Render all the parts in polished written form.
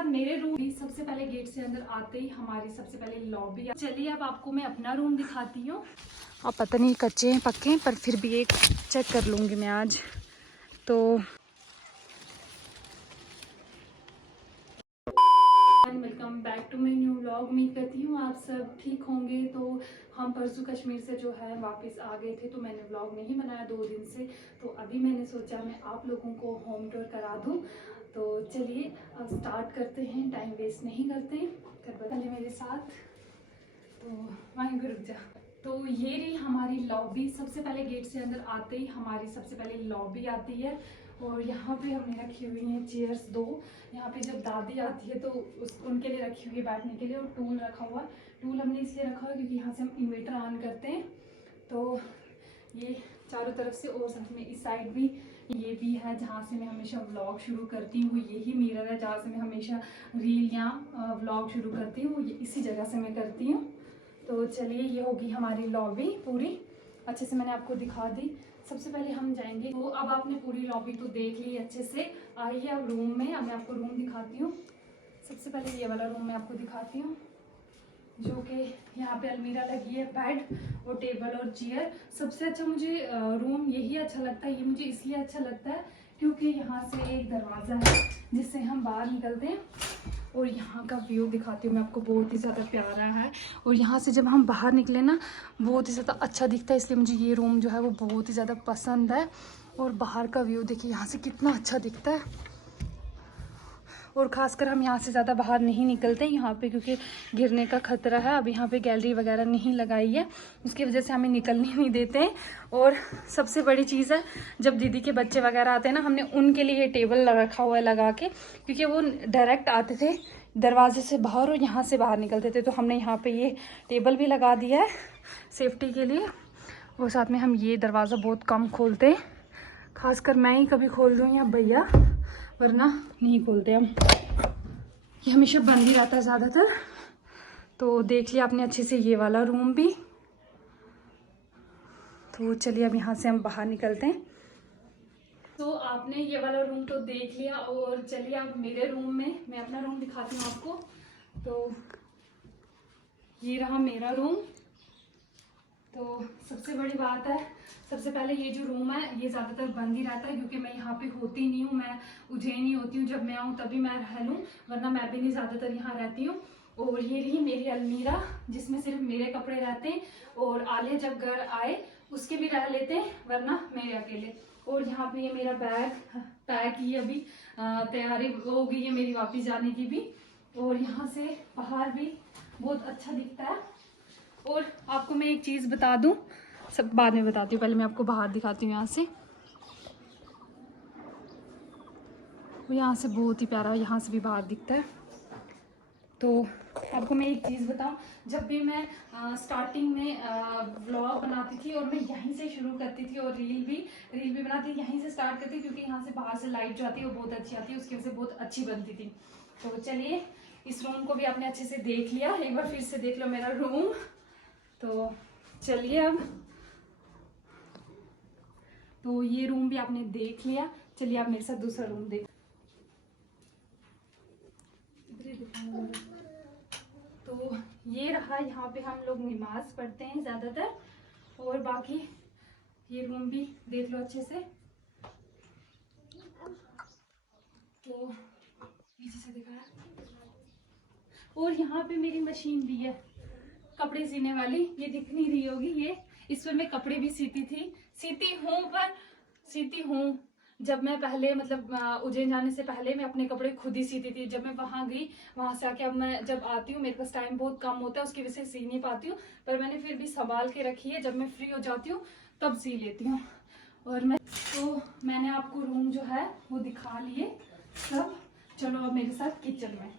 साथ मेरे रूम भी सबसे पहले गेट से अंदर आते ही हमारी सबसे पहले लॉबी। चलिए अब आपको मैं अपना रूम दिखाती हूँ। अब पता नहीं कच्चे हैं पक्के हैं, पर फिर भी एक चेक कर लूँगी मैं आज तो। Welcome back to my new vlog. उम्मीद करती हूँ आप सब ठीक होंगे। तो हम परसों कश्मीर से जो है वापस आ गए थे, तो मैंने व्लॉग नहीं बनाया 2 दिन से। तो अभी मैंने सोचा मैं आप लोगों को होम टूर करा दूँ। तो चलिए अब स्टार्ट करते हैं, टाइम वेस्ट नहीं करते हैं। पहले मेरे साथ तो वहीं पर रुक जा। तो ये रही हमारी लॉबी। सबसे पहले गेट से अंदर आते ही हमारी सबसे पहले लॉबी आती है। और यहाँ पे हमने रखी हुई हैं चेयर्स 2। यहाँ पे जब दादी आती है तो उनके लिए रखी हुई है बैठने के लिए, और टूल रखा हुआ। टूल हमने इसलिए रखा हुआ क्योंकि यहाँ से हम इन्वर्टर ऑन करते हैं। तो ये चारों तरफ से, और साथ में इस साइड भी ये भी है जहाँ से मैं हमेशा व्लॉग शुरू करती हूँ। यही मिरर है जहाँ से मैं हमेशा रील या व्लॉग शुरू करती हूँ, ये इसी जगह से मैं करती हूँ। तो चलिए ये होगी हमारी लॉबी पूरी अच्छे से मैंने आपको दिखा दी। सबसे पहले हम जाएंगे। तो अब आपने पूरी लॉबी तो देख ली अच्छे से। आइए अब रूम में, अब मैं आपको रूम दिखाती हूँ। सबसे पहले ये वाला रूम मैं आपको दिखाती हूँ, जो कि यहाँ पे अलमीरा लगी है, बेड और टेबल और चेयर। सबसे अच्छा मुझे रूम यही अच्छा लगता है। ये मुझे इसलिए अच्छा लगता है क्योंकि यहाँ से एक दरवाज़ा है जिससे हम बाहर निकलते हैं, और यहाँ का व्यू दिखाती हूँ मैं आपको, बहुत ही ज़्यादा प्यारा है। और यहाँ से जब हम बाहर निकले ना, बहुत ही ज़्यादा अच्छा दिखता है, इसलिए मुझे ये रूम जो है वो बहुत ही ज़्यादा पसंद है। और बाहर का व्यू देखिए यहाँ से कितना अच्छा दिखता है। और ख़ासकर हम यहाँ से ज़्यादा बाहर नहीं निकलते यहाँ पे, क्योंकि गिरने का खतरा है। अब यहाँ पे गैलरी वगैरह नहीं लगाई है, उसकी वजह से हमें निकलने नहीं देते हैं। और सबसे बड़ी चीज़ है, जब दीदी के बच्चे वगैरह आते हैं ना, हमने उनके लिए ये टेबल रखा हुआ है लगा के, क्योंकि वो डायरेक्ट आते थे दरवाजे से बाहर और यहाँ से बाहर निकलते थे। तो हमने यहाँ पर ये टेबल भी लगा दिया है सेफ्टी के लिए। और साथ में हम ये दरवाज़ा बहुत कम खोलते हैं, खासकर मैं ही कभी खोल दूँ या भैया, वरना नहीं खोलते हम। ये हमेशा बंद ही रहता है ज़्यादातर। तो देख लिया आपने अच्छे से ये वाला रूम भी। तो चलिए अब यहाँ से हम बाहर निकलते हैं। तो आपने ये वाला रूम तो देख लिया, और चलिए अब मेरे रूम में मैं अपना रूम दिखाती हूँ आपको। तो ये रहा मेरा रूम। तो सबसे बड़ी बात है, सबसे पहले ये जो रूम है ये ज़्यादातर बंद ही रहता है, क्योंकि मैं यहाँ पे होती नहीं हूँ। मैं उज्जैन ही होती हूँ, जब मैं आऊँ तभी मैं रह लूँ, वरना मैं भी नहीं ज़्यादातर यहाँ रहती हूँ। और ये रही मेरी अलमीरा, जिसमें सिर्फ मेरे कपड़े रहते हैं, और आलिया जब घर आए उसके भी रह लेते हैं, वरना मेरे अकेले। और यहाँ पे ये मेरा बैग पैक ही अभी तैयारी हो गई है मेरी वापस जाने की भी। और यहाँ से बाहर भी बहुत अच्छा दिखता है। और आपको मैं एक चीज़ बता दूं, सब बाद में बताती हूँ, पहले मैं आपको बाहर दिखाती हूँ। यहाँ से वो यहाँ से बहुत ही प्यारा, यहाँ से भी बाहर दिखता है। तो आपको मैं एक चीज़ बताऊं, जब भी मैं स्टार्टिंग में व्लॉग बनाती थी और मैं यहीं से शुरू करती थी, और रील भी बनाती थी, यहीं से स्टार्ट करती, क्योंकि यहाँ से बाहर से लाइट जो आती है वो बहुत अच्छी आती है, उसकी वजह से बहुत अच्छी बनती थी। तो चलिए इस रूम को भी आपने अच्छे से देख लिया, एक बार फिर से देख लो मेरा रूम। तो चलिए अब, तो ये रूम भी आपने देख लिया, चलिए आप मेरे साथ दूसरा रूम देख। तो ये रहा, यहाँ पे हम लोग नमाज पढ़ते हैं ज़्यादातर। और बाकी ये रूम भी देख लो अच्छे से। तो पीछे से दिखाया। और यहाँ पे मेरी मशीन भी है कपड़े सीने वाली, ये दिख नहीं रही होगी, ये इस पर मैं कपड़े भी सीती हूँ। जब मैं पहले मतलब उज्जैन जाने से पहले मैं अपने कपड़े खुद ही सीती थी। जब मैं वहां गई, वहां से आके अब मैं जब आती हूँ, मेरे पास टाइम बहुत कम होता है, उसकी वजह से सी नहीं पाती हूँ, पर मैंने फिर भी संभाल के रखी है। जब मैं फ्री हो जाती हूँ तब सी लेती हूँ। और मैंने आपको रूम जो है वो दिखा लिए सब। चलो अब मेरे साथ किचन में।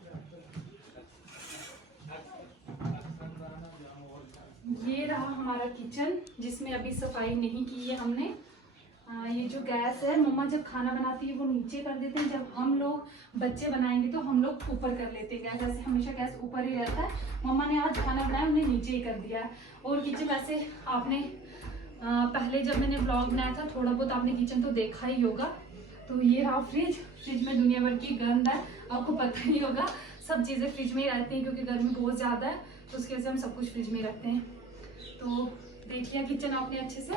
ये रहा हमारा किचन, जिसमें अभी सफाई नहीं की है हमने। ये जो गैस है, मम्मा जब खाना बनाती है वो नीचे कर देते हैं, जब हम लोग बच्चे बनाएंगे तो हम लोग ऊपर कर लेते हैं गैस। ऐसे हमेशा गैस ऊपर ही रहता है। मम्मा ने आज खाना बनाया, उन्हें नीचे ही कर दिया है। और किचन वैसे आपने पहले जब मैंने ब्लॉग बनाया था, थोड़ा बहुत आपने किचन तो देखा ही होगा। तो ये रहा फ्रिज में दुनिया भर की गंद है, आपको पता ही होगा सब चीज़ें फ्रिज में ही रहती हैं क्योंकि गर्मी बहुत ज़्यादा है, तो उसकी वजह से हम सब कुछ फ्रिज में रखते हैं। तो देख लिया किचन आपने अच्छे से।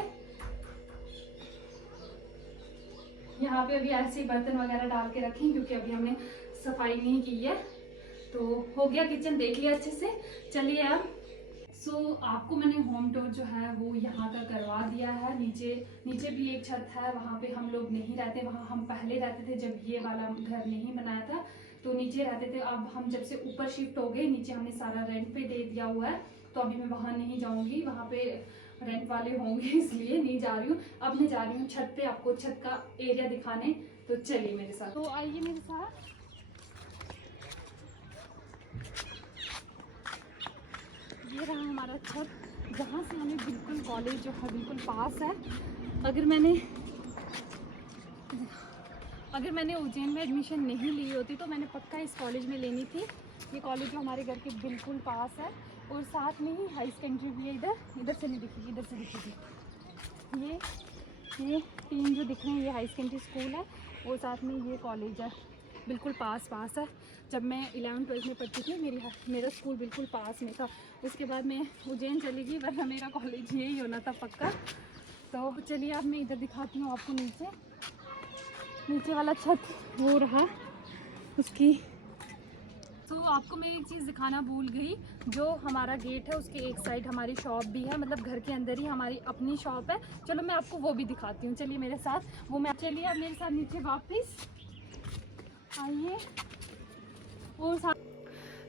यहाँ पे अभी ऐसे ही बर्तन वगैरह डाल के रखें क्योंकि अभी हमने सफाई नहीं की है। तो हो गया किचन, देख लिया अच्छे से। चलिए अब आपको मैंने होम टूर जो है वो यहाँ का करवा दिया है। नीचे भी एक छत है, वहाँ पे हम लोग नहीं रहते, वहाँ हम पहले रहते थे जब ये वाला घर नहीं बनाया था, तो नीचे रहते थे। अब हम जब से ऊपर शिफ्ट हो गए, नीचे हमने सारा रेंट पे दे दिया हुआ है, तो अभी मैं वहाँ नहीं जाऊँगी, वहाँ पे रेंट वाले होंगे इसलिए नहीं जा रही हूँ। अब मैं जा रही हूँ छत पे, आपको छत का एरिया दिखाने। तो चलिए मेरे साथ, तो आइए मेरे साथ। ये रहा हमारा छत, जहाँ से हमें बिल्कुल कॉलेज जो है बिल्कुल पास है। अगर मैंने उज्जैन में एडमिशन नहीं ली होती तो मैंने पक्का इस कॉलेज में लेनी थी। ये कॉलेज जो हमारे घर के बिल्कुल पास है और साथ में ही हाई सेकेंडरी भी है। इधर से नहीं दिखेगी, इधर से दिखेगी। ये 3 जो दिख रहे हैं ये हाई सेकेंडरी स्कूल है और साथ में ये कॉलेज है, बिल्कुल पास है। जब मैं 11वीं-12वीं में पढ़ती थी मेरा स्कूल बिल्कुल पास में था। उसके बाद मैं उज्जैन चली गई, वरना मेरा कॉलेज यही होना था पक्का। तो चलिए अब मैं इधर दिखाती हूँ आपको। नीचे वाला छत वो रहा उसकी। तो आपको मैं एक चीज़ दिखाना भूल गई, जो हमारा गेट है उसके एक साइड हमारी शॉप भी है, मतलब घर के अंदर ही हमारी अपनी शॉप है। चलो मैं आपको वो भी दिखाती हूँ, चलिए मेरे साथ। चलिए अब मेरे साथ नीचे वापस आइए। और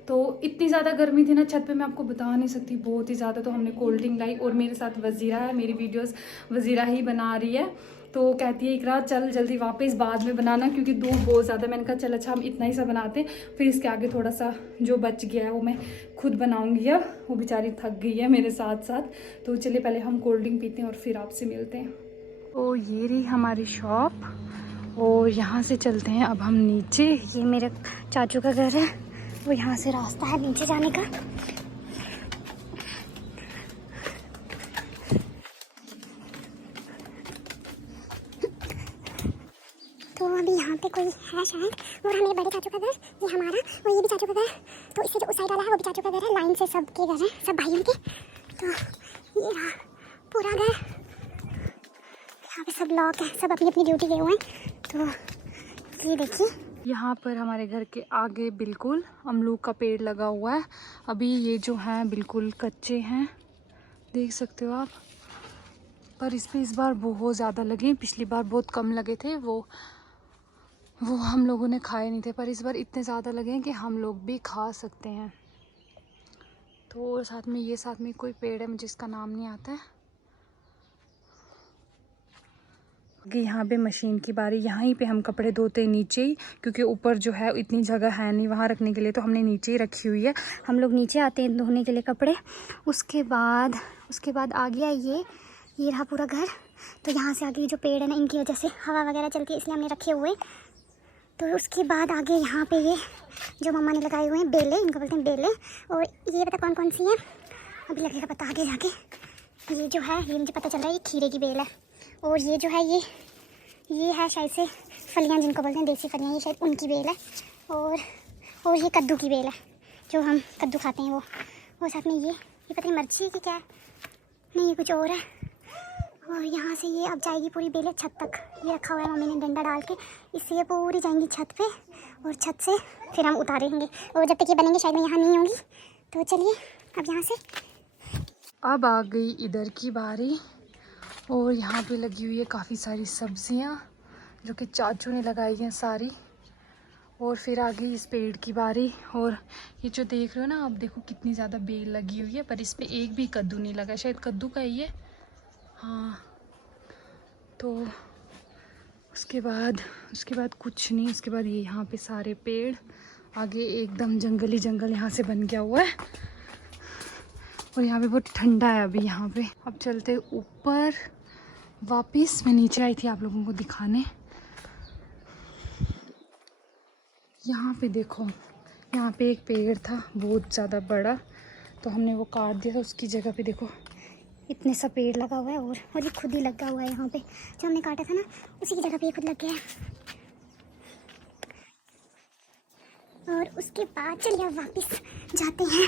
तो इतनी ज़्यादा गर्मी थी ना छत पे, मैं आपको बता नहीं सकती, बहुत ही ज़्यादा। तो हमने कोल्ड ड्रिंक लाई और मेरे साथ वज़ीरा है, मेरी वीडियोस वज़ीरा ही बना रही है। तो कहती है इकरा चल जल्दी वापस बाद में बनाना क्योंकि धूप बहुत ज़्यादा। मैंने कहा चल अच्छा हम इतना ही सा बनाते हैं, फिर इसके आगे थोड़ा सा जो बच गया है वो मैं खुद बनाऊँगी। अब वो बेचारी थक गई है मेरे साथ साथ। तो चलिए पहले हम कोल्ड ड्रिंक पीते हैं और फिर आपसे मिलते हैं। तो ये रही हमारी शॉप और यहाँ से चलते हैं अब हम नीचे। ये मेरे चाचू का घर है, वो यहाँ से रास्ता है नीचे जाने का। तो अभी यहाँ पे कोई है शायद, वो रहा मेरे बड़े चाचू का घर, ये हमारा, और ये भी चाचू का घर। तो इससे जो उस साइड वाला है वो भी चाचू का घर है, लाइन से सबके घर है, सब भाइयों के। तो ये रहा पूरा घर, यहाँ पे सब लोग हैं, सब अपनी अपनी ड्यूटी गए हुए हैं। तो ये देखिए यहाँ पर हमारे घर के आगे बिल्कुल अमरूद का पेड़ लगा हुआ है। अभी ये जो है बिल्कुल कच्चे हैं, देख सकते हो आप। पर इस पे इस बार बहुत ज़्यादा लगे, पिछली बार बहुत कम लगे थे, वो हम लोगों ने खाए नहीं थे। पर इस बार इतने ज़्यादा लगे हैं कि हम लोग भी खा सकते हैं। तो साथ में कोई पेड़ है, मुझे इसका नाम नहीं आता है। कि यहाँ पे मशीन की बारी, यहाँ पे हम कपड़े धोते हैं नीचे ही, क्योंकि ऊपर जो है इतनी जगह है नहीं वहाँ रखने के लिए, तो हमने नीचे ही रखी हुई है। हम लोग नीचे आते हैं धोने के लिए कपड़े। उसके बाद आ गया ये रहा पूरा घर। तो यहाँ से आगे जो पेड़ है ना, इनकी वजह से हवा वगैरह चलती है, इसलिए हमने रखे हुए। तो उसके बाद आगे यहाँ पे ये जो मम्मा ने लगाए हुए हैं बेले, इनको बोलते हैं बेले। और ये पता कौन कौन सी है, अभी लगेगा पता आगे जाके। ये जो है ये मुझे पता चल रहा है ये खीरे की बेल है। और ये जो है ये है शायद से फलियाँ, जिनको बोलते हैं देसी फलियाँ, ये शायद उनकी बेल है। और ये कद्दू की बेल है, जो हम कद्दू खाते हैं वो। और साथ में ये पता नहीं मिर्ची की क्या है, नहीं ये कुछ और है। और यहाँ से ये अब जाएगी पूरी बेलें छत तक। ये रखा हुआ है मम्मी ने डंडा डाल के, इससे ये पूरी जाएंगी छत पे और छत से फिर हम उतारेंगे। और जब तक ये बनेंगे शायद मैं यहाँ नहीं होंगी। तो चलिए अब यहाँ से अब आ गई इधर की बारी और यहाँ पे लगी हुई है काफ़ी सारी सब्जियाँ जो कि चाचू ने लगाई हैं सारी। और फिर आ गई इस पेड़ की बारी। और ये जो देख रहे हो ना आप, देखो कितनी ज़्यादा बेल लगी हुई है, पर इस पे एक भी कद्दू नहीं लगा। शायद कद्दू का ही है, हाँ। तो उसके बाद कुछ नहीं। उसके बाद ये यहाँ पे सारे पेड़, आगे एकदम जंगली जंगल यहाँ से बन गया हुआ है। और यहाँ पे बहुत ठंडा है अभी यहाँ पे। अब चलते ऊपर वापस। मैं नीचे आई थी आप लोगों को दिखाने। यहाँ पे देखो, यहाँ पे एक पेड़ था बहुत ज़्यादा बड़ा, तो हमने वो काट दिया था। उसकी जगह पे देखो इतने सा पेड़ लगा हुआ है और ये खुद ही लगा हुआ है यहाँ पे, जो हमने काटा था ना उसी की जगह पे ये खुद लग गया है। और उसके बाद चलिए अब वापस जाते हैं।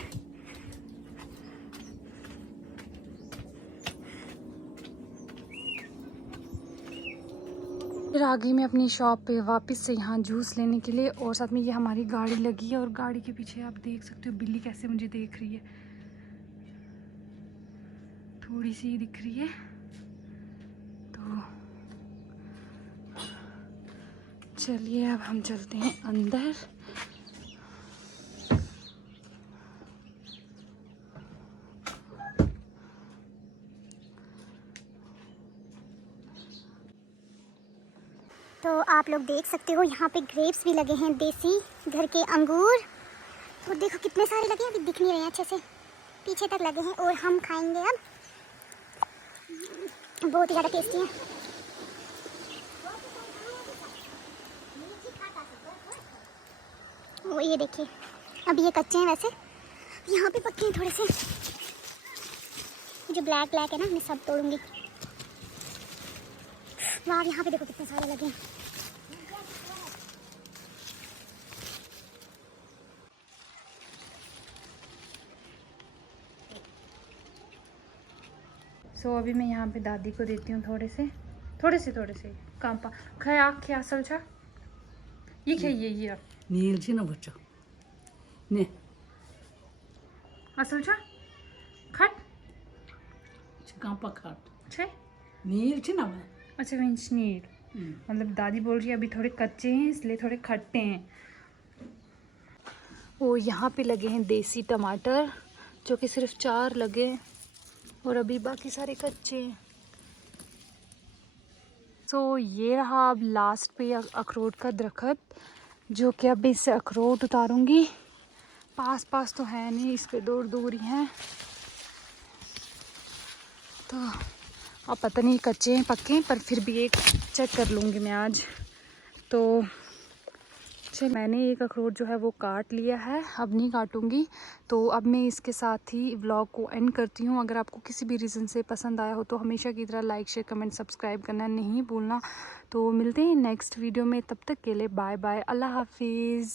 फिर आ गई मैं अपनी शॉप पे वापस से यहाँ जूस लेने के लिए, और साथ में ये हमारी गाड़ी लगी है और गाड़ी के पीछे आप देख सकते हो बिल्ली कैसे मुझे देख रही है, थोड़ी सी दिख रही है। तो चलिए अब हम चलते हैं अंदर। तो आप लोग देख सकते हो यहाँ पे ग्रेप्स भी लगे हैं, देसी घर के अंगूर। तो देखो कितने सारे लगे हैं, अभी दिख नहीं रहे हैं अच्छे से, पीछे तक लगे हैं। और हम खाएंगे अब, बहुत ही ज़्यादा टेस्टी है। वो ये देखिए, अब ये कच्चे हैं, वैसे यहाँ पे पक्के हैं थोड़े से। जो ब्लैक ब्लैक है ना, मैं सब तोड़ूंगी। वाह, यहाँ पे देखो कितने सारे लगे हैं। अभी मैं यहाँ पे दादी को देती हूँ थोड़े से कांपा खया क्या सलचा ये खाइए ये आप नीलची ना बच्चा ने असलचा खट कांपा खाट छे नीलची ना अच्छा मीन्स नीड मतलब दादी बोल रही है अभी थोड़े कच्चे हैं इसलिए थोड़े खट्टे हैं। वो यहाँ पे लगे हैं देसी टमाटर जो कि सिर्फ 4 लगे और अभी बाकी सारे कच्चे हैं। ये रहा अब लास्ट पे अखरोट का दरख्त, जो कि अब इससे अखरोट उतारूंगी। पास तो है नहीं, इस पे दूर ही है। तो अब पता नहीं कच्चे हैं पक्के हैं, पर फिर भी एक चेक कर लूँगी मैं आज। तो चल मैंने एक अखरोट जो है वो काट लिया है, अब नहीं काटूंगी। तो अब मैं इसके साथ ही व्लॉग को एंड करती हूँ। अगर आपको किसी भी रीज़न से पसंद आया हो तो हमेशा की तरह लाइक शेयर कमेंट सब्सक्राइब करना नहीं भूलना। तो मिलते हैं नेक्स्ट वीडियो में, तब तक के लिए बाय बाय, अल्लाह हाफिज़।